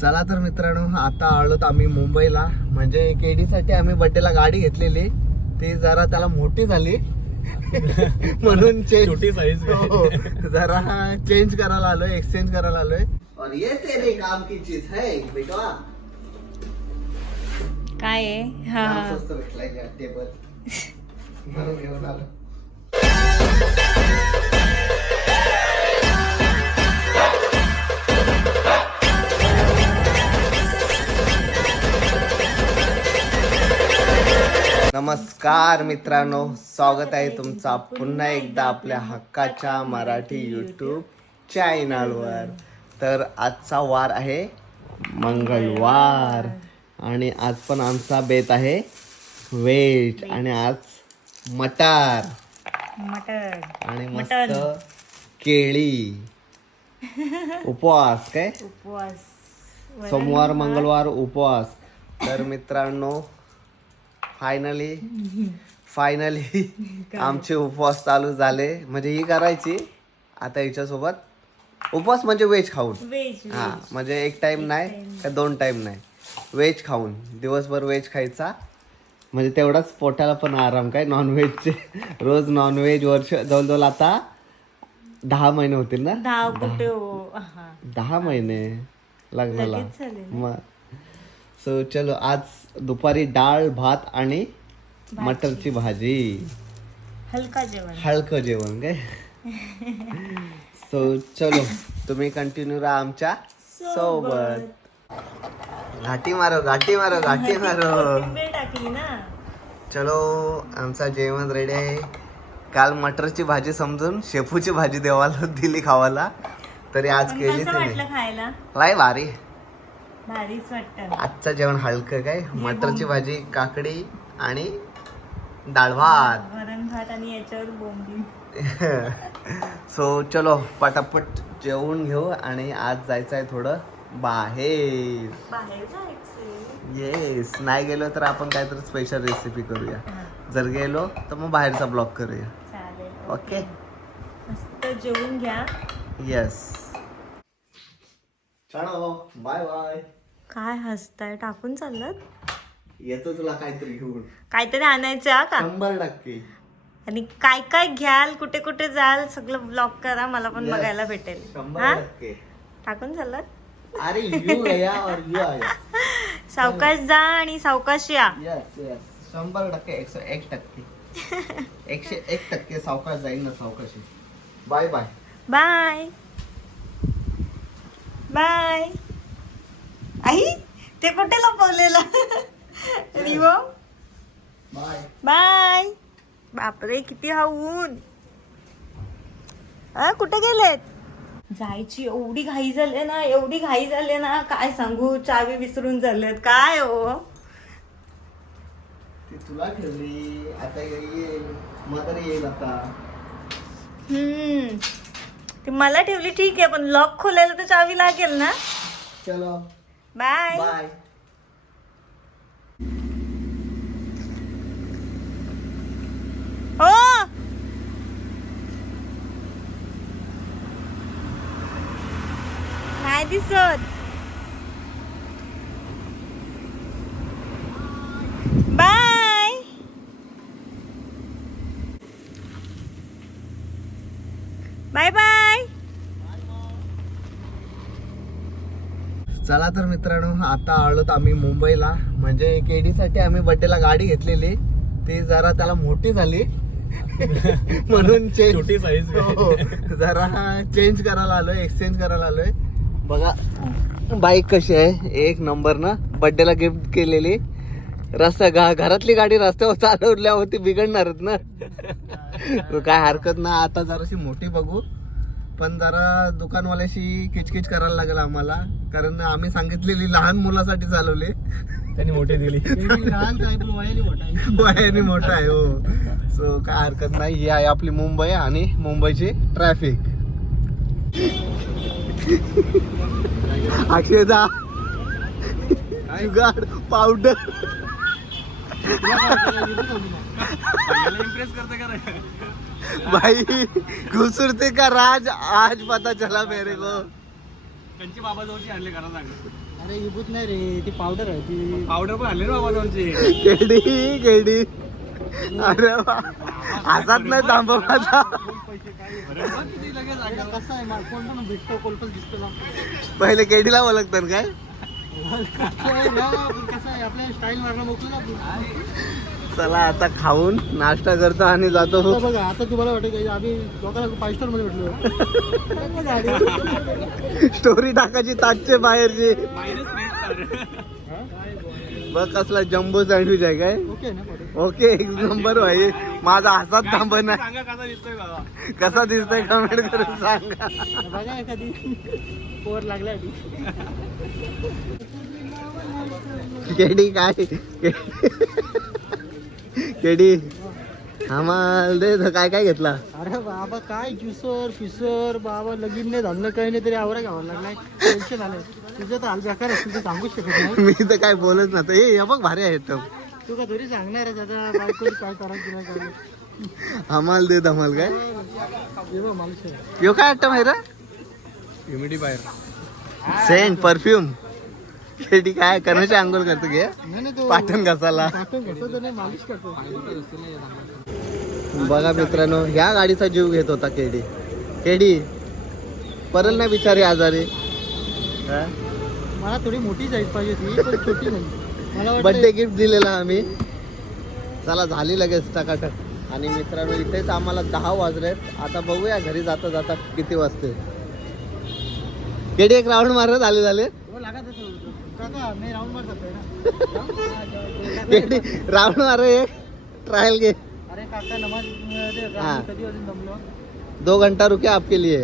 चला तर मित्रांनो, आता आलोत आम्ही मुंबईला. म्हणजे केडी साठी आम्ही बर्थडेला गाडी घेतलेली, ती जरा त्याला मोठी झाली म्हणून छोटी साईज जरा चेंज करायला आलोय, एक्सचेंज करायला आलोय. और ये तेरे काम की चीज है बेटा. काय आहे? हा स्वस्त भेटलाय टेबल म्हणून घेऊन आलो. नमस्कार मित्रांनो, स्वागत आहे तुमचा पुन्हा एकदा आपल्या हक्काच्या मराठी यूट्यूब चॅनलवर. तर आजचा वार आहे मंगळवार आणि आज पण आमचा बेत आहे व्हेज आणि आज मटार आणि मस्त केळी. उपवास काय? उपवास सोमवार मंगळवार उपवास. तर मित्रांनो फायनली आमचे उपवास चालू झाले. म्हणजे ही करायची आता हिच्यासोबत उपवास, म्हणजे व्हेज खाऊन. हा म्हणजे एक टाइम नाही का दोन टाइम नाही, व्हेज खाऊन दिवसभर व्हेज खायचा. म्हणजे तेवढाच पोटाला पण आराम. काय नॉनव्हेजचे रोज नॉनव्हेज वर्ष जवळजवळ आता 10 महिने होतील ना. 10 महिने लग्नाला. मग सो चलो आज दुपारी डाळ भात आणि मटरची भाजी, हलकं जेवण काय. सो चलो तुम्ही कंटिन्यू राहा आमच्या सोबत. घाटी मारो चलो. आमचा जेवण रेडी आहे. काल मटरची भाजी समजून शेपूची भाजी देवाला दिली खावाला, तरी आज केली खायला लय भारी. भारीच वाटतं. आजचं जेवण हलकं काय, मटरची भाजी, काकडी आणि डाळ भात, वरण भात आणि याच्यावर बोंबील. सो चलो पटापट जेवून घेऊ आणि आज जायचं आहे थोडं बाहेर. जायचंय. येस, नाही गेलो तर आपण काहीतरी स्पेशल रेसिपी करूया. जर गेलो तर मग बाहेरचा ब्लॉग करूया. चालेल. ओके, मस्त जेवून घ्या. येस. चलो बाय बाय. काय हसताय? टाकून चालत येतो तुला काहीतरी घेऊन. काहीतरी आणायचं हा का? 100%. आणि काय काय घ्याल, कुठे कुठे जाल, सगळं ब्लॉग करा, मला पण Yes. बघायला भेटेल. 100%. टाकून चालत. अरे यू गया और यू आया. सावकाश जा आणि सावकाश या. येस येस, 100%, 101%, 101% सावकाश जाईल ना. सावकाश. Bye bye. Bye bye. आई ते कुठे लपवलेलं? Revo bye bye. बापरे किती हा ऊन. कुठे गेलेत? जायची एवढी घाई झाली ना, काय सांगू. चावी विसरून झालेत काय हो. ती तुला ठेवली, आता येईल मदर येईल आता. ती मला ठेवली ठीक आहे, पण लॉक खोलायला तर चावी लागेल ना. चलो बाय बाय. हो. नाही दिसत. बाय. Bye bye. चला तर मित्रांनो, आता आलोत आम्ही मुंबईला. म्हणजे केडी साठी आम्ही बर्थडेला गाडी घेतलेली, ती जरा त्याला मोठी झाली म्हणून छोटी साईज जरा चेंज करायला आलोय, एक्सचेंज करायला आलोय. बघा बाईक कशी आहे, एक नंबर ना. बर्थडेला गिफ्ट केलेली. घरातली गाडी रस्त्यावर चालवल्यावरती बिघडणारच ना. काय हरकत ना. आता जराशी मोठी बघू, पण जरा दुकानवाल्याशी किचकिच करायला लागेल आम्हाला, कारण आम्ही सांगितलेली लहान मुलासाठी चालवली, त्यांनी मोठी दिली. वयाने मोठा आहे. हो, सो काय हरकत नाही. ही आहे आपली मुंबई आणि मुंबईची ट्रॅफिक. अक्षयदा जुगाड पावडर इम्प्रेस करते का रे? भाई खूबसूरती का राज आज पता चला मेरे को. त्यांची बाबा जवळची आणले करा सांग. अरे इबूत नाही रे, ती पावडर आहे ती. पावडर पण आणले ना बाबा तुमची. केडी अरे वा हातात नाही थांबव माझा. किती लगेच अरे कसं आहे कोण पण भेटतो कोण पण दिसतो ना. पहिले केडीला ओळखतात काय? कसं आहे आपल्या स्टाईल मारणं मोकलो ना आपण. चला आता खाऊन नाश्ता करतो आणि जातो. आता बघा आता तुम्हाला वाटेल की आम्ही लोकांना 5 स्टार मध्ये भेटलो. स्टोरी टाकायची ताटचे बाहेरची. Minus 3 star. बघ कसला जम्बो सँडविच आहे काय? ओके ना पटेल? ओके एक नंबर भाई. माझा हातात थांब नाही. सांगा कसा दिसतोय बाबा. कसा दिसतोय कमेंट करून सांगा. बघा एखादी पोर लागल्या आधी. केडी काय केडी आम्हाला दे. काय काय घेतला? अरे बाबा काय ज्युसर फिसर बाबा लगीन नाही झालं काही नाही तरी आवरा घ्यावं लागलाय. टेन्शन आलंय तुझं तर हाल बेकार आहे, तुझं सांगूच शकत नाही. मी तर काय बोलत नव्हतं. हे बघ भारी आहे एकदम. तू का थोडी सांगणार आहे दादा बायको काय करायचं नाही काय. आम्हाला दे धमाल काय. ये बघ माणूस आहे. यो काय वाटतं माहिती ह्युमिडिफायर. Scent perfume. केडी काय करण्याची आंघोळ करतो घे नाही नाही तो पाटण घासाला. पाठवून घेतो तर नाही मालिश करतो. बघा मित्रांनो ह्या गाडीचा जीव घेत होता केडी. केडी परल नाही बिचारी आजारी. मला थोडी मोठी साईज पाहिजे होती पण छोटी नाही. मला वाटलं बर्थडे गिफ्ट दिलेला आम्ही. चला झाली लगेच टकाटक. आणि मित्रांनो इथेच आम्हाला 10 वाजलेत. आता बघूया घरी जाता जाता किती वाजते. केडी एक राऊंड मारत झाले. हो लागत होतो. काका मी राऊंड मारत होतो ना. केडी राऊंड मार एक ट्रायल घे. अरे काका नमाज हाँ. कधी वाजून जमलो. 2 घंटा रुके आपके लिए.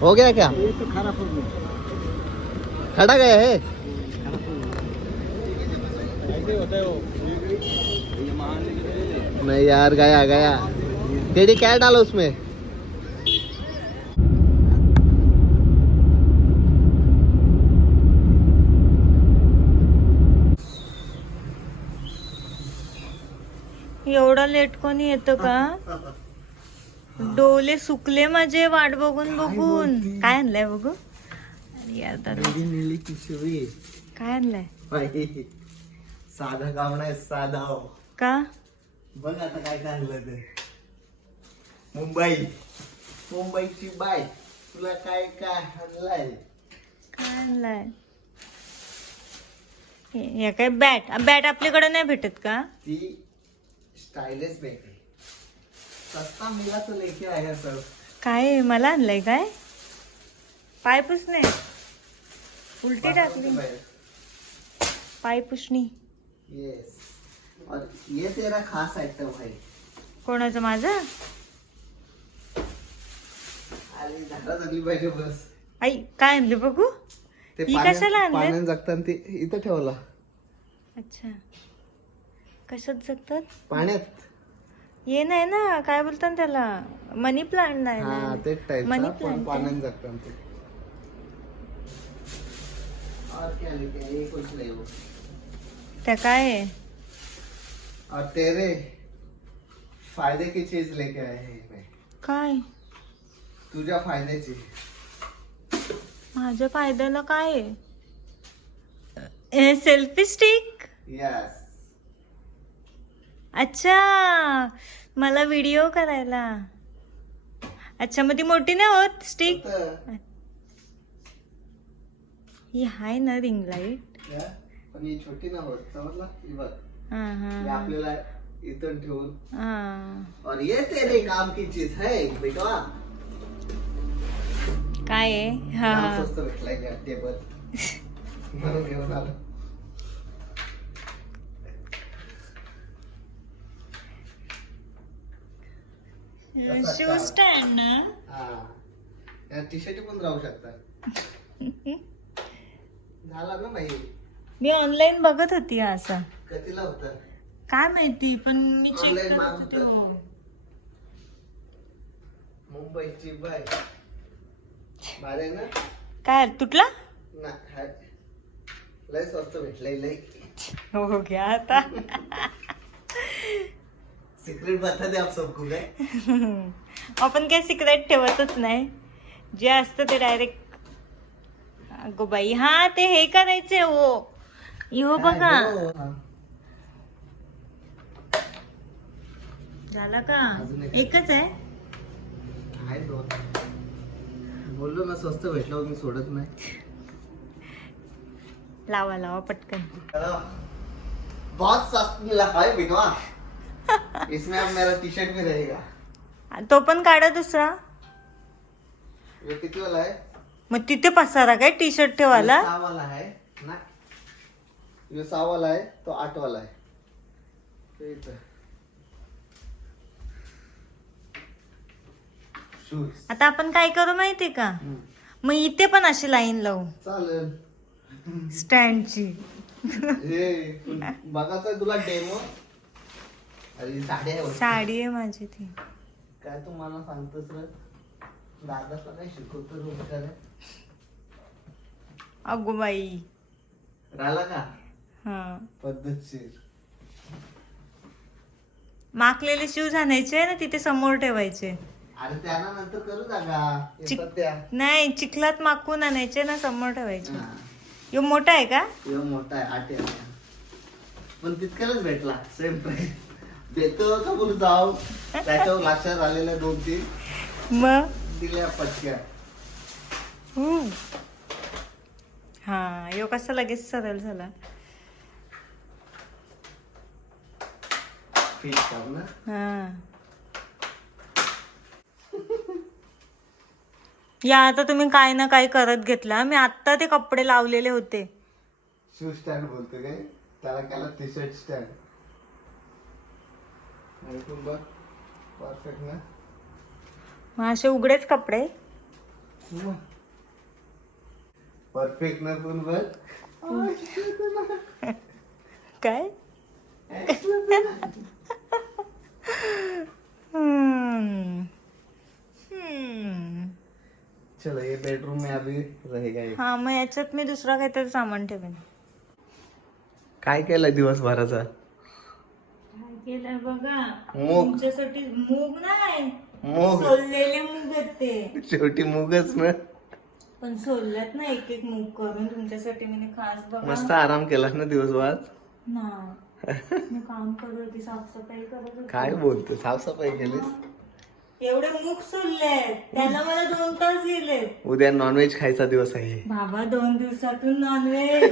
हो गया क्या? ये तो खराब हो गया. खड़ा गया है. ऐसे होता है वो. नहीं यार गया. केडी क्या डालो उसमें? एवढा लेट कोणी येतं का? डोले सुकले माझे वाट बघून बघून. काय आणलंय बघू? अरे यार दादा नीली पिशवी. काय आणलंय? साधा काम नाही साधा. का? बघ आता काय आणलं ते. मुंबईची बाय तुला काय आणलंय? काय आणलंय? हे काय बॅट आपल्याकडे नाही भेटत का? ती स्टाइलिश बॅग आहे. सस्ता मिला तो लेके आया सर. काय आहे? मला आणलंय काय? पाय पुसणे उलटी टाकली. पाय पुसणी. यस. और ये तेरा खास आइटम है. कोणाचं? माझं? अरे झाडा जगली पाहिजे बस. आई काय आणले बघू? ते ही कशाला आणले? पाण्यात जगताना ते इथं ठेवला. अच्छा कशात जगतात? पाण्यात. ये नाही ना काय बोलतात त्याला मनी प्लांट नाही हा ना. तेच टाइप मनी पण प्लांट पाण्यात जगताना ते. और क्या लेके आए? ये कुछ ले वो. त्या काय आहे? और तेरे फायदे की चीज लेके आए हैं मैं. काय तुझ्या फायद्याची. माझ्या फायद्याला काय आहे? Selfie stick. यस. अच्छा मला व्हिडिओ करायला. अच्छा मग ती मोठी नाही होत स्टिक? ही हाय ना रिंग लाईट. पण ही छोटी ना होत समजला. ही बघ हा हे हा आपल्याला इथून ठेवून. हा. और ये तेरे काम की चीज है बेटा. काय आहे? हा स्वस्त भेटलाय का टेबल म्हणून घेऊन आलो. शू स्टँड ना. हा या टी शर्ट पण राहू शकतात. झाला ना बाई. मी ऑनलाईन बघत होती हा असा. कधीला होता काय माहिती पण मी चेक Online करत मागवतात. होते. हो. मुंबईची बाय. भारी ना. काय तुटला? ना हाय. लय स्वस्त भेटलंय लय. हो घ्या आता. सिक्रेट बता दे आप सबको काय. आपण काही सिक्रेट ठेवतच नाही. जे असतं ते डायरेक्ट अगो बाई हा ते हे करायचे हो हो बघा झाला का अजून एक. एकच आहे आहे दोन. बोललो ना स्वस्त भेटलं मी सोडत नाही. लावा लावा पटकन बहुत सस्त मिला है बिनवा. इसमें अब मेरा टी शर्ट भी रहेगा. तो पण काढा दुसरा ये किती वाला है? मग तिथे पसारा काय टी शर्ट ठेवायला 6 वाला है ना. ये 6 वाला है तो 8 वाला है. ठीक है. शूज आता आपण काय करू माहितीये का मग इथे पण अशी लाईन लावू चालेल. स्टँडची हे बघायचं तुला डेमो. अरे साडी आहे वरती. साडी आहे माझी ती काय तू मला सांगतोस रे. दादाला काय शिकवतो रोज काय अगो बाई राहिला का हा पद्धतशीर. माकलेले शूज आणायचे ना तिथे समोर ठेवायचे अरे त्यांना नंतर करू जागा. हे चिक- सध्या नाही चिखलात माकून आणायचे ना समोर ठेवायचे हा. यो मोठा आहे का यो मोठा आहे 8 आहे. पण तितक्यालाच भेटला सेम प्राइस. देतो का बोलू जाऊ. त्याच्यावर लक्षात आलेल्या 2-3 मग दिल्या पटक्या. हा यो कसा लगेच सरळ झाला फिट कर ना. हा या आता तुम्ही काय ना काय करत घेतला मी आत्ता ते कपडे लावलेले होते शूज स्टँड बोलतो काय त्याला केला टी शर्ट स्टँड. आणि तू बघ परफेक्ट ना. मग असे उघडेच कपडे परफेक्ट ना तू बघ. काय हम्म. हम्म. चलो ये बेडरूम में अभी रहेगा ये. हा मग याच्यात मी दुसरा काहीतरी सामान ठेवेन काय केलं दिवसभराचा? काय केलं बघा मूग. तुमच्यासाठी मूग नाही मूग. सोललेले मूग आहेत ते शेवटी मूगच ना. पण सोलल्यात ना एक एक मूग करून तुमच्यासाठी मी खास बघा मस्त आराम केला ना दिवसभर. ना मी काम करत होती साफसफाई करत होती काय बोलतो साफसफाई केलीस? एवढे मूग सोलले त्याला मला 2 तास गेले उद्या नॉनव्हेज खायचा दिवस आहे. बाबा 2 दिवसातून नॉनव्हेज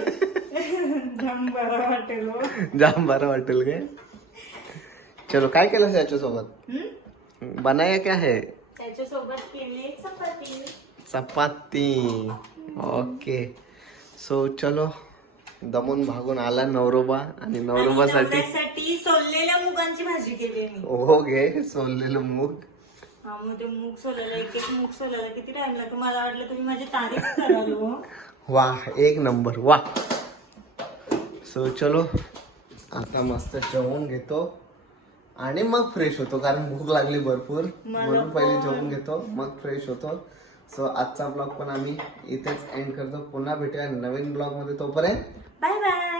जाम बरं वाटेल हो. जाम बरं वाटेल काय. चलो काय केलं याच्यासोबत? बनाया क्या है? त्याच्यासोबत केली चपाती चपाती. ओके सो चलो दमून भागून आला नवरोबा आणि नवरोबासाठी नवऱ्यासाठी सोललेल्या मुगांची भाजी केली मी हो घे सोललेलं मूग. हा मग ते मूग सोलायला एक एक मूग सोलायला किती टाइम लागतो मला वाटलं तुम्ही माझी तारीफ कराल हो. वाह एक नंबर वाह. सो चलो आता मस्त जेवून घेतो आणि मग फ्रेश होतो कारण भूक लागली भरपूर म्हणून पहिले जेवून घेतो मग फ्रेश होतो. सो आजचा ब्लॉग पण आम्ही इथेच एंड करतो. पुन्हा भेटूया नवीन ब्लॉग मध्ये. तोपर्यंत बाय बाय.